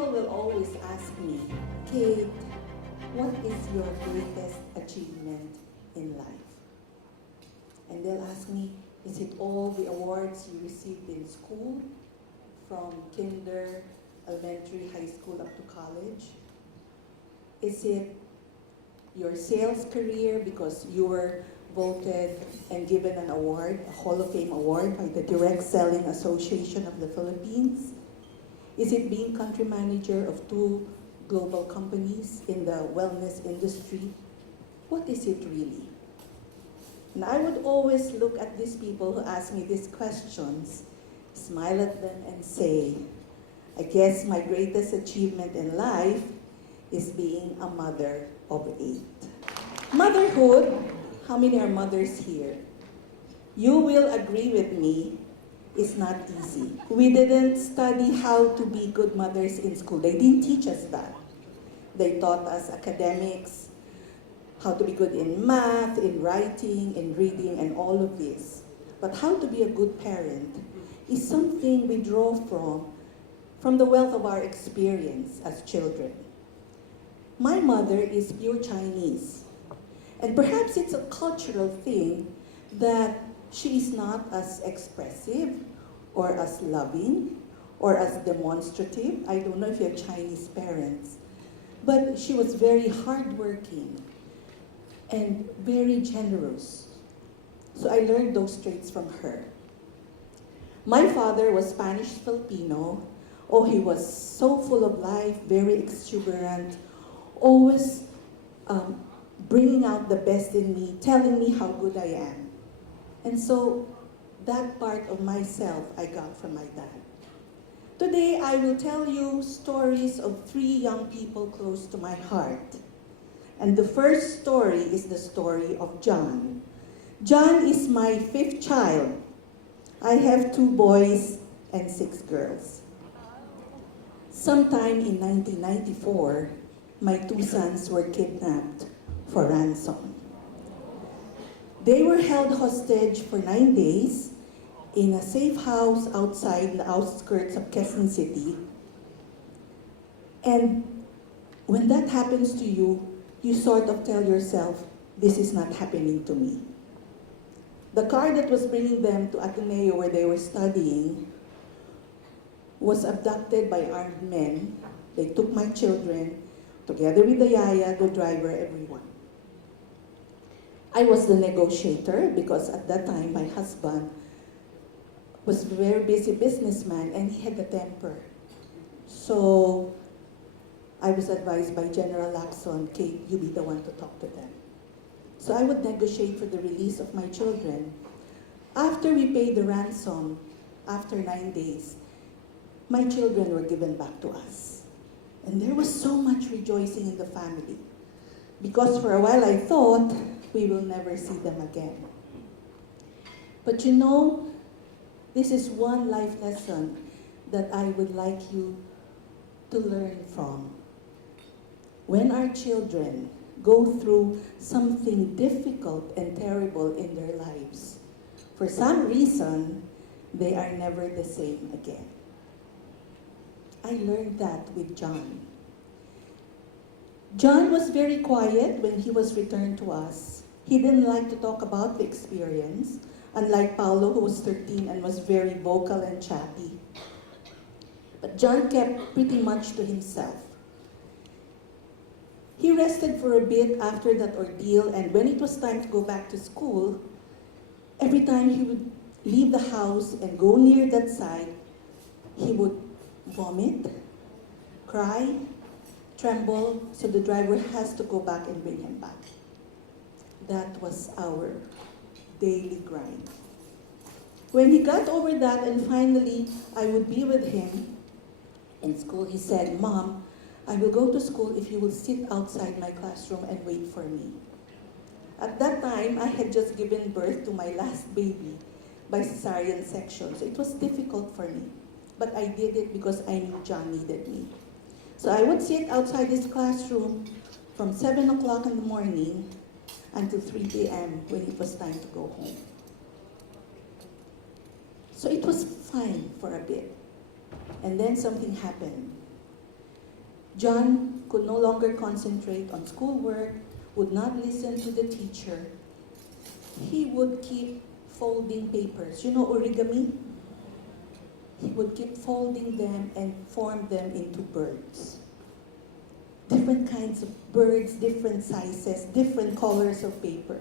People will always ask me, Kate, what is your greatest achievement in life? And they'll ask me, is it all the awards you received in school, from kinder, elementary, high school, up to college? Is it your sales career because you were voted and given an award, a Hall of Fame award by the Direct Selling Association of the Philippines? Is it being country manager of 2 global companies in the wellness industry? What is it really? And I would always look at these people who ask me these questions, smile at them and say, I guess my greatest achievement in life is being a mother of 8. Motherhood, how many are mothers here? You will agree with me, it's not easy. We didn't study how to be good mothers in school. They didn't teach us that. They taught us academics, how to be good in math, in writing, in reading, and all of this. But how to be a good parent is something we draw from the wealth of our experience as children. My mother is pure Chinese. And perhaps it's a cultural thing that she is not as expressive or as loving or as demonstrative. I don't know if you have Chinese parents. But she was very hardworking and very generous. So I learned those traits from her. My father was Spanish Filipino. Oh, he was so full of life, very exuberant, always bringing out the best in me, telling me how good I am. And so that part of myself I got from my dad. Today I will tell you stories of 3 young people close to my heart. And the first story is the story of John. John is my 5th child. I have 2 boys and 6 girls. Sometime in 1994, my 2 sons were kidnapped for ransom. They were held hostage for 9 days in a safe house outside the outskirts of Quezon City. And when that happens to you, you sort of tell yourself, this is not happening to me. The car that was bringing them to Ateneo where they were studying was abducted by armed men. They took my children, together with the yaya, the driver, everyone. I was the negotiator because at that time my husband was a very busy businessman and he had a temper. So I was advised by General Lacson, Kate, you be the one to talk to them. So I would negotiate for the release of my children. After we paid the ransom, after 9 days, my children were given back to us. And there was so much rejoicing in the family. Because for a while I thought we will never see them again. But you know, this is one life lesson that I would like you to learn from. When our children go through something difficult and terrible in their lives, for some reason, they are never the same again. I learned that with John. John was very quiet when he was returned to us. He didn't like to talk about the experience, unlike Paulo, who was 13 and was very vocal and chatty. But John kept pretty much to himself. He rested for a bit after that ordeal, and when it was time to go back to school, every time he would leave the house and go near that side, he would vomit, cry, tremble, so the driver has to go back and bring him back. That was our daily grind. When he got over that and finally I would be with him in school, he said, Mom, I will go to school if you will sit outside my classroom and wait for me. At that time, I had just given birth to my last baby by cesarean section, so it was difficult for me. But I did it because I knew John needed me. So I would sit outside his classroom from 7 o'clock in the morning until 3 p.m. when it was time to go home. So it was fine for a bit. And then something happened. John could no longer concentrate on schoolwork, would not listen to the teacher. He would keep folding papers. You know origami? He would keep folding them and form them into birds. Different kinds of birds, different sizes, different colors of paper.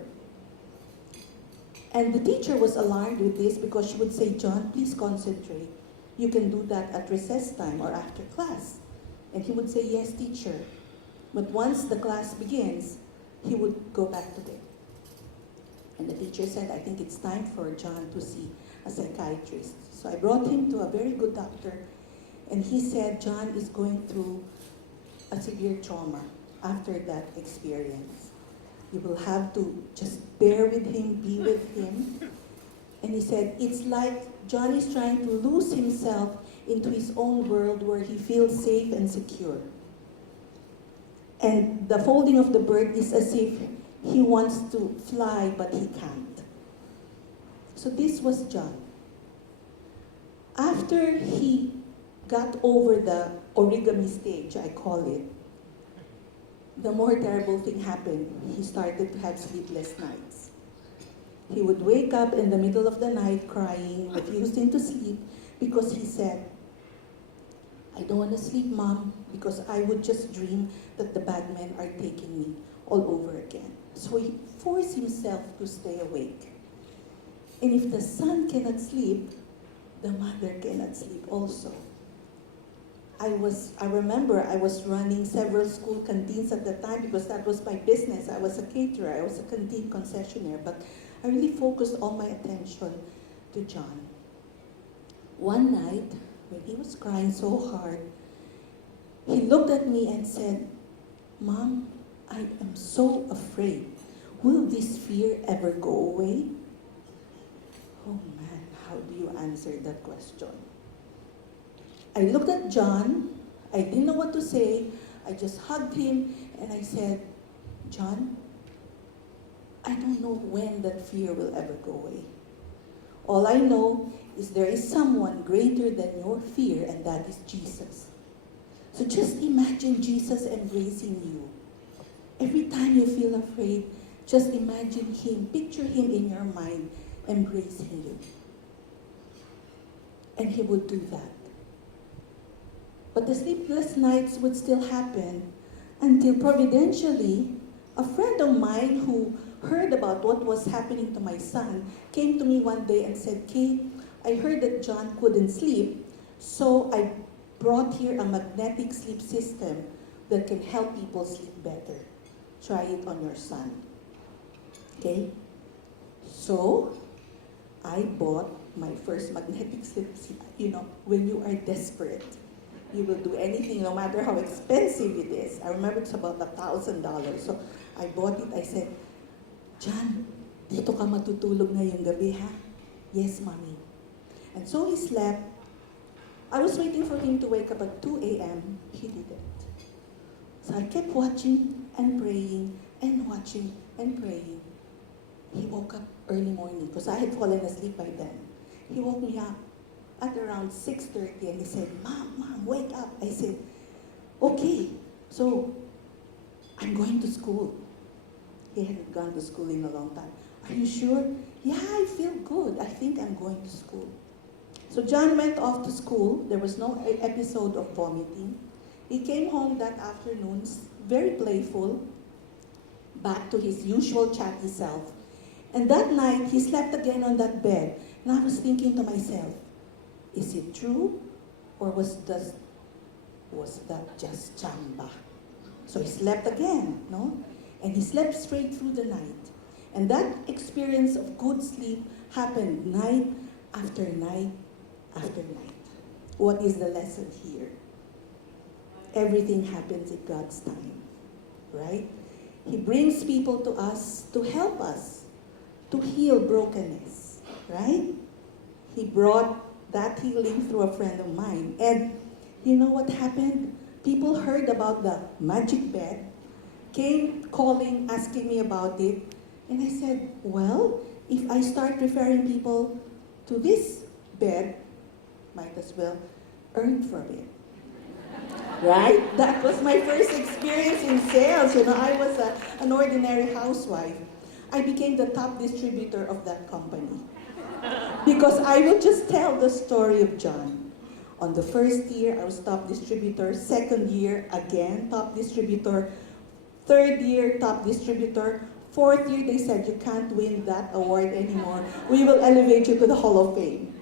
And the teacher was alarmed with this because she would say, John, please concentrate. You can do that at recess time or after class. And he would say, yes, teacher. But once the class begins, he would go back to bed. And the teacher said, I think it's time for John to see a psychiatrist. So I brought him to a very good doctor, and he said John is going through a severe trauma after that experience. You will have to just bear with him, be with him. And he said, it's like John is trying to lose himself into his own world where he feels safe and secure. And the folding of the bird is as if he wants to fly, but he can't. So this was John. After he got over the origami stage, I call it, the more terrible thing happened. He started to have sleepless nights. He would wake up in the middle of the night crying, refusing to sleep, because he said, I don't want to sleep, Mom, because I would just dream that the bad men are taking me all over again. So he forced himself to stay awake. And if the son cannot sleep, the mother cannot sleep also. I remember I was running several school canteens at the time because that was my business. I was a caterer, I was a canteen concessionaire, but I really focused all my attention to John. One night, when he was crying so hard, he looked at me and said, Mom, I am so afraid. Will this fear ever go away? Oh man, how do you answer that question? I looked at John, I didn't know what to say, I just hugged him and I said, John, I don't know when that fear will ever go away. All I know is there is someone greater than your fear, and that is Jesus. So just imagine Jesus embracing you. Every time you feel afraid, just imagine him, picture him in your mind, embracing you. And he would do that. But the sleepless nights would still happen until providentially, a friend of mine who heard about what was happening to my son came to me one day and said, Kate, I heard that John couldn't sleep, so I brought here a magnetic sleep system that can help people sleep better. Try it on your son. Okay? So, I bought my first magnetic sleep system. You know, when you are desperate, you will do anything, no matter how expensive it is. I remember it's about $1,000. So, I bought it. I said, John, dito ka matutulog ngayong gabi, ha? Yes, Mommy. And so he slept. I was waiting for him to wake up at 2 a.m. He didn't. So I kept watching and praying and watching and praying. He woke up early morning because I had fallen asleep by then. He woke me up at around 6:30 and he said, Mom, wake up. I said, okay, so I'm going to school. He hadn't gone to school in a long time. Are you sure? Yeah, I feel good. I think I'm going to school. So John went off to school. There was no episode of vomiting. He came home that afternoon, very playful, back to his usual chatty self. And that night, he slept again on that bed. And I was thinking to myself, is it true? Or was that just chamba? So he slept again, no? And he slept straight through the night. And that experience of good sleep happened night after night after night. What is the lesson here? Everything happens in God's time, right? He brings people to us to help us, to heal brokenness, right? He brought that healing through a friend of mine. And you know what happened? People heard about the magic bed, came calling, asking me about it. And I said, well, if I start referring people to this bed, might as well earn from it. Right? That was my first experience in sales. I was an ordinary housewife. I became the top distributor of that company because I will just tell the story of John. On the first year, I was top distributor. Second year, again, top distributor. Third year, top distributor. Fourth year, they said, you can't win that award anymore. We will elevate you to the Hall of Fame.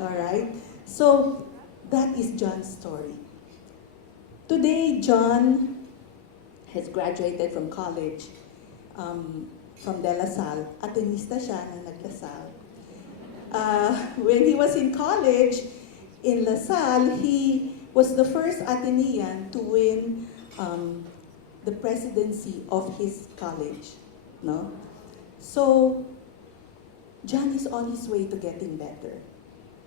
All right? So, that is John's story. Today, John has graduated from college, from Bellosillo. Atenista siya na naglasal. When he was in college in LaSalle, he was the first Atenean to win the presidency of his college. No? So, John is on his way to getting better.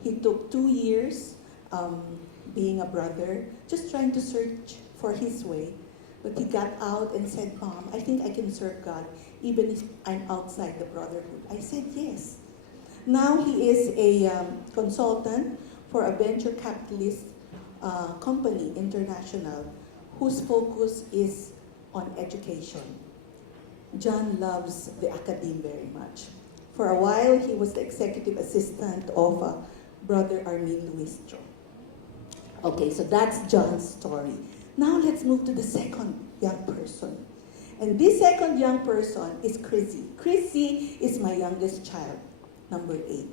He took 2 years being a brother, just trying to search for his way. But he got out and said, Mom, I think I can serve God even if I'm outside the brotherhood. I said, yes. Now he is a consultant for a venture capitalist company, international, whose focus is on education. John loves the academe very much. For a while, he was the executive assistant of Brother Armin Luistro. Okay, so that's John's story. Now let's move to the second young person. And this second young person is Chrissy. Chrissy is my youngest child, number 8.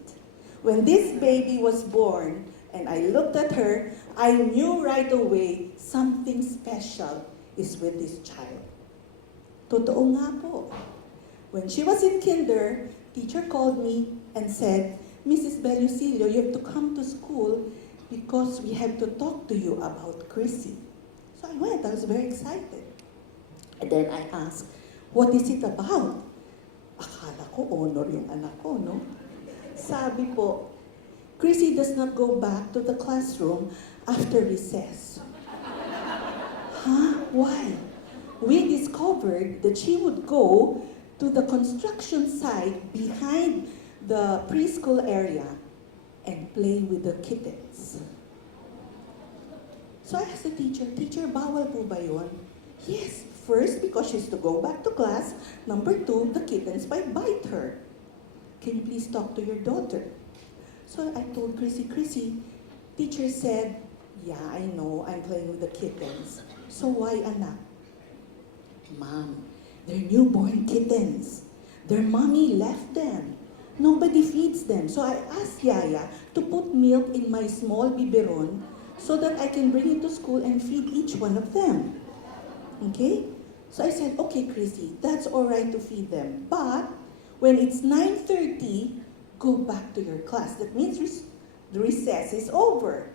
When this baby was born and I looked at her, I knew right away something special is with this child. Totoo nga po. When she was in kinder, teacher called me and said, Mrs. Bellosillo, you have to come to school because we have to talk to you about Chrissy. So I went, I was very excited. And then I asked, what is it about? Akala ko honor yung anak ko, no? Sabi po, Chrissy does not go back to the classroom after recess. Huh? Why? We discovered that she would go to the construction site behind the preschool area and play with the kittens. So I asked the teacher, Teacher, bawal po ba yun? Yes, first, because she's to go back to class. Number 2, the kittens might bite her. Can you please talk to your daughter? So I told Chrissy, teacher said, yeah, I know, I'm playing with the kittens. So why anak? Mom, they're newborn kittens. Their mommy left them. Nobody feeds them. So I asked Yaya to put milk in my small biberon so that I can bring it to school and feed each one of them. Okay? So I said, okay, Chrissy, that's all right to feed them. But when it's 9:30, go back to your class. That means the recess is over.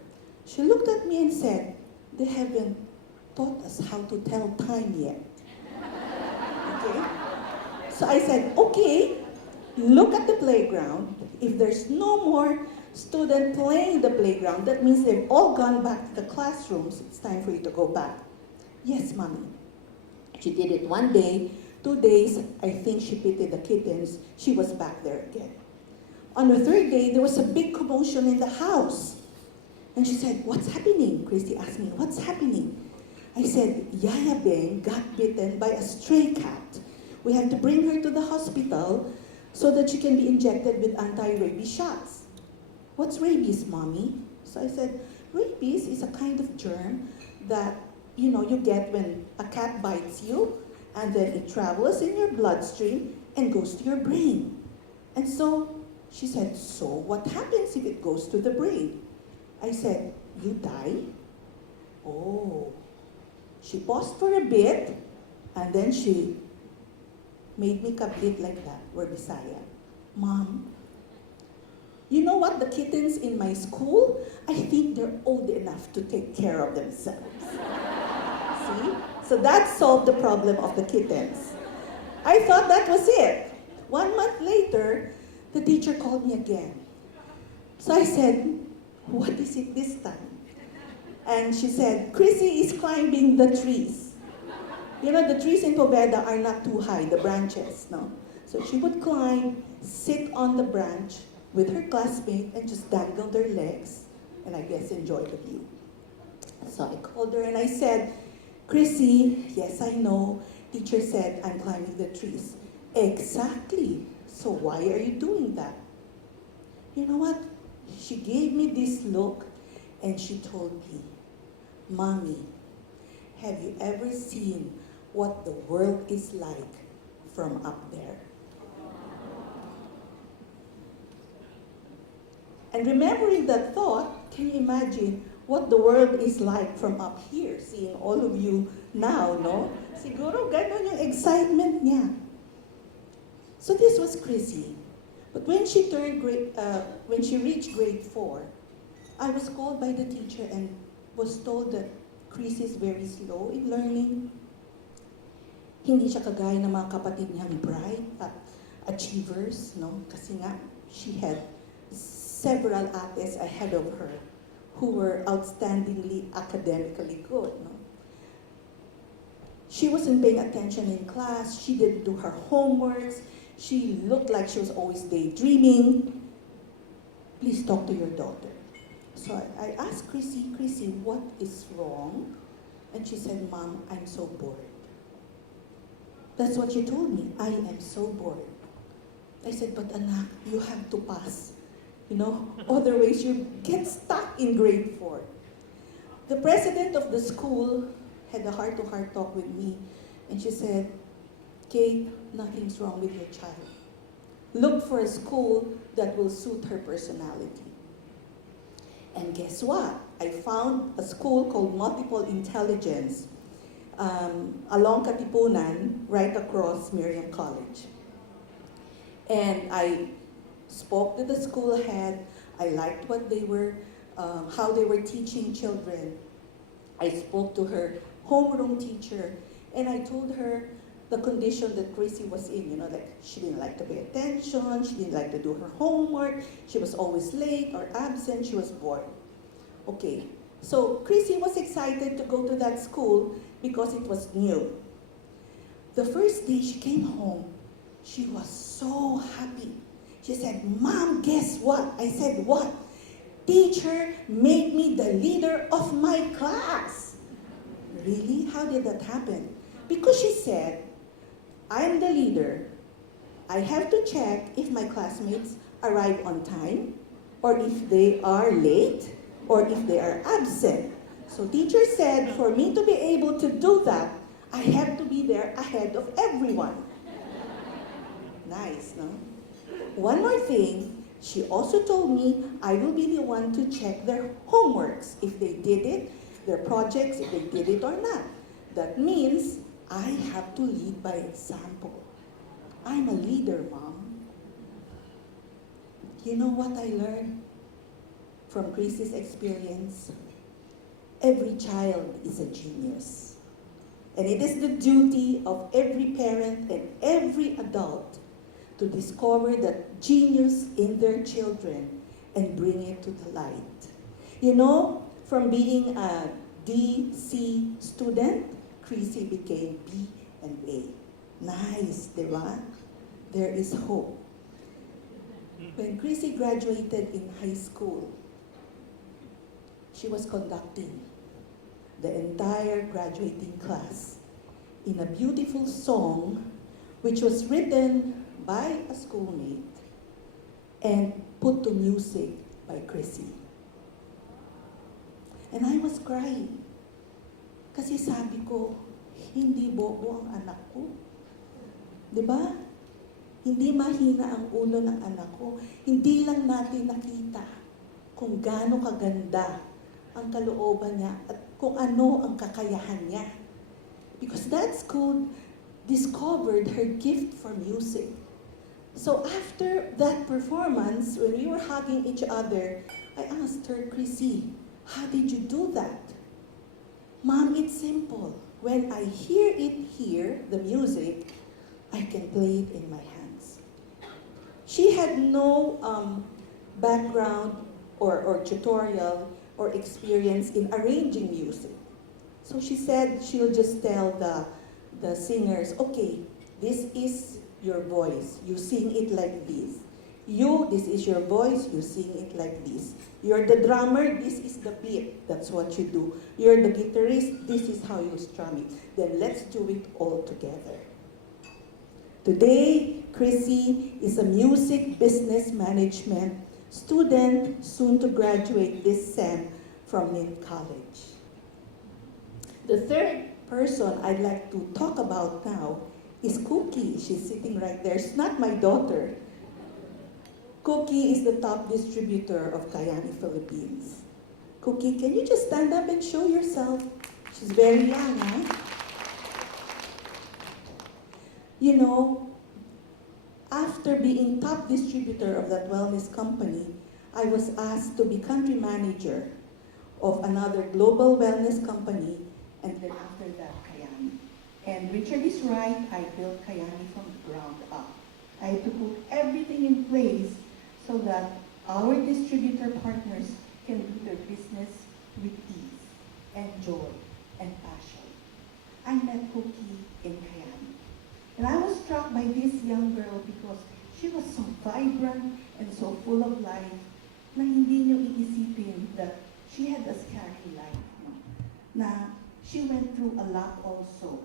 She looked at me and said, they haven't taught us how to tell time yet. Okay? So I said, okay, look at the playground. If there's no more students playing the playground, that means they've all gone back to the classrooms. It's time for you to go back. Yes, Mommy. She did it 1 day, 2 days. I think she pitied the kittens. She was back there again. On the 3rd day, there was a big commotion in the house. And she said, what's happening? Christy asked me, what's happening? I said, Yaya Beng got bitten by a stray cat. We have to bring her to the hospital so that she can be injected with anti-rabies shots. What's rabies, Mommy? So I said, rabies is a kind of germ that, you get when a cat bites you, and then it travels in your bloodstream and goes to your brain. And so she said, so what happens if it goes to the brain? I said, you die? Oh. She paused for a bit, and then she made me kabit like that, or Bisaya. Mom, you know what? The kittens in my school, I think they're old enough to take care of themselves. See? So that solved the problem of the kittens. I thought that was it. 1 month later, the teacher called me again. So I said, what is it this time? And she said, Chrissy is climbing the trees. The trees in Poveda are not too high, the branches, no? So she would climb, sit on the branch with her classmate and just dangle their legs, and I guess enjoy the view. So I called her and I said, Chrissy, yes, I know. Teacher said I'm climbing the trees. Exactly. So why are you doing that? You know what? She gave me this look and she told me, Mommy, have you ever seen what the world is like from up there? And remembering that thought, can you imagine what the world is like from up here, seeing all of you now, no? Siguro ganon yung excitement niya. So this was Chrissy. But when when she reached grade 4, I was called by the teacher and was told that Chris is very slow in learning. Hindi siya kagaya ng mga kapatid niyang bright at achievers, no? Kasi nga, she had several ates ahead of her who were outstandingly academically good, no? She wasn't paying attention in class. She didn't do her homeworks. She looked like she was always daydreaming. Please talk to your daughter. So I asked Chrissy, what is wrong? And she said, Mom, I'm so bored. That's what she told me. I am so bored. I said, but anak, you have to pass. You know, otherwise you get stuck in grade 4. The president of the school had a heart-to-heart talk with me, and she said, Kate, nothing's wrong with your child. Look for a school that will suit her personality. And guess what? I found a school called Multiple Intelligence along Katipunan, right across Miriam College. And I spoke to the school head. I liked what they were, how they were teaching children. I spoke to her homeroom teacher, and I told her the condition that Chrissy was in, you know, like she didn't like to pay attention, she didn't like to do her homework, she was always late or absent, she was bored. Okay, so Chrissy was excited to go to that school because it was new. The first day she came home, she was so happy. She said, Mom, guess what? I said, what? Teacher made me the leader of my class. Really? How did that happen? Because she said, I'm the leader. I have to check if my classmates arrive on time, or if they are late, or if they are absent. So teacher said, for me to be able to do that, I have to be there ahead of everyone. Nice, no? One more thing, she also told me I will be the one to check their homeworks, if they did it, their projects, if they did it or not. That means I have to lead by example. I'm a leader, Mom. You know what I learned from Chrissy's experience? Every child is a genius. And it is the duty of every parent and every adult to discover that genius in their children and bring it to the light. You know, from being a D.C. student, Chrissy became B and A. Nice, di ba? There is hope. When Chrissy graduated in high school, she was conducting the entire graduating class in a beautiful song which was written by a schoolmate and put to music by Chrissy. And I was crying. Kasi sabi ko, hindi bobo ang anak ko. Diba? Hindi mahina ang ulo ng anak ko. Hindi lang natin nakita kung gaano kaganda ang kalooban niya at kung ano ang kakayahan niya. Because that school discovered her gift for music. So after that performance, when we were hugging each other, I asked her, Chrissy, how did you do that? Mom, it's simple. When I hear it here, the music, I can play it in my hands. She had no background or tutorial or experience in arranging music. So she said she'll just tell the singers, okay, this is your voice. You sing it like this. You, this is your voice, you sing it like this. You're the drummer, this is the beat, that's what you do. You're the guitarist, this is how you strum it. Then let's do it all together. Today, Chrissy is a music business management student, soon to graduate this sem from Lynn College. The third person I'd like to talk about now is Cookie. She's sitting right there. She's not my daughter. Cookie is the top distributor of Kayani Philippines. Cookie, can you just stand up and show yourself? She's very young, huh? You know, after being top distributor of that wellness company, I was asked to be country manager of another global wellness company, and then after that, Kayani. And Richard is right, I built Kayani from the ground up. I had to put everything in place so that our distributor partners can do their business with ease and joy and passion. I met Cookie in Kayani. And I was struck by this young girl because she was so vibrant and so full of life na hindi niyo iisipin that she had a scary life. No? Na she went through a lot also.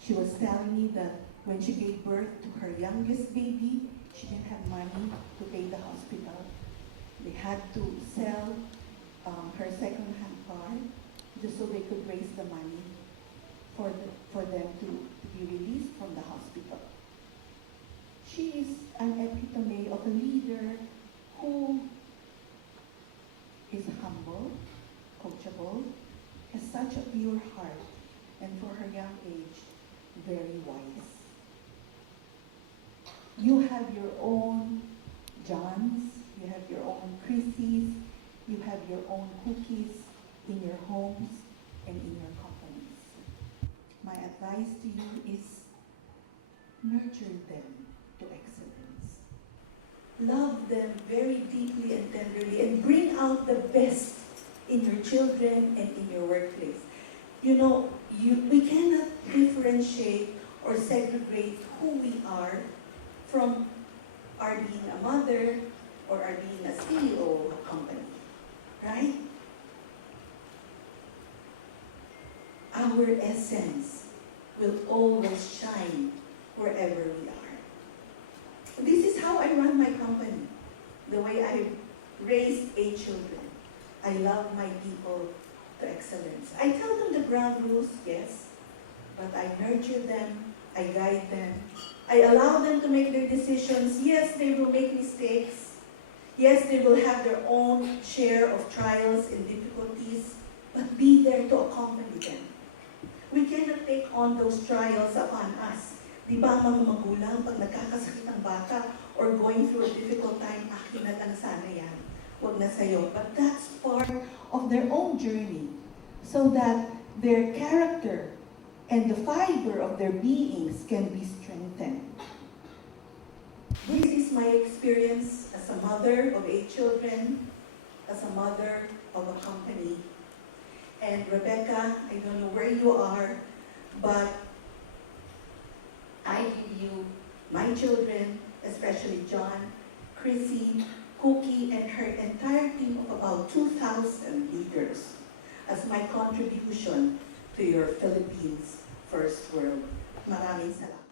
She was telling me that when she gave birth to her youngest baby, she didn't have money to pay the hospital. They had to sell her second-hand car just so they could raise the money for them to be released from the hospital. She is an epitome of a leader who is humble, coachable, has such a pure heart, and for her young age, very wise. You have your own Johns, you have your own Chrissies, you have your own Cookies in your homes and in your companies. My advice to you is nurture them to excellence. Love them very deeply and tenderly and bring out the best in your children and in your workplace. You know, we cannot differentiate or segregate who we are from our being a mother or our being a CEO of a company, right? Our essence will always shine wherever we are. This is how I run my company, the way I raised 8 children. I love my people to excellence. I tell them the ground rules, yes, but I nurture them, I guide them, I allow them to make their decisions. Yes, they will make mistakes. Yes, they will have their own share of trials and difficulties, but be there to accompany them. We cannot take on those trials upon us. Di ba mga magulang, pag nagkakasakit ang bata or going through a difficult time, akin na lang sana yan. Huwag na sa'yo. But that's part of their own journey so that their character and the fiber of their beings can be strengthened. This is my experience as a mother of 8 children, as a mother of a company. And Rebecca, I don't know where you are, but I give you my children, especially John, Chrissy, Cookie, and her entire team of about 2,000 leaders as my contribution to your Philippines first world. Maraming salamat.